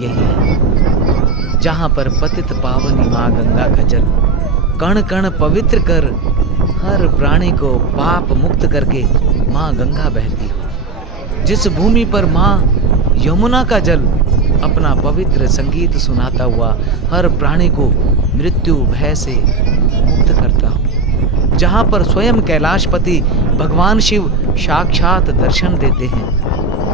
यही है, जहाँ पर पतित पावनी माँ गंगा का जल कण कण पवित्र कर हर प्राणी को पाप मुक्त करके माँ गंगा बहती हो। जिस भूमि पर माँ यमुना का जल अपना पवित्र संगीत सुनाता हुआ हर प्राणी को मृत्यु भय से मुक्त करता हो। जहाँ पर स्वयं कैलाशपति भगवान शिव साक्षात दर्शन देते हैं।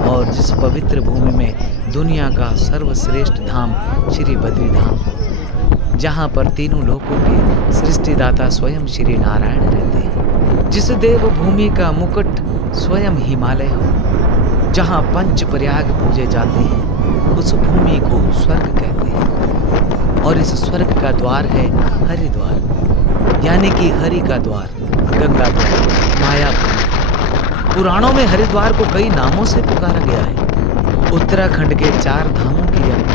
और जिस पवित्र भूमि में दुनिया का सर्वश्रेष्ठ धाम श्री बद्री धाम हो, जहाँ पर तीनों लोकों के सृष्टिदाता स्वयं श्री नारायण रहते हैं। जिस देव भूमि का मुकुट स्वयं हिमालय हो, जहाँ पंच प्रयाग पूजे जाते हैं, उस भूमि को स्वर्ग कहते हैं। और इस स्वर्ग का द्वार है हरिद्वार, यानी कि हरि का द्वार, गंगा द्वार, मायापुरी। पुराणों में हरिद्वार को कई नामों से पुकारा गया है। उत्तराखंड के 4 धामों की यह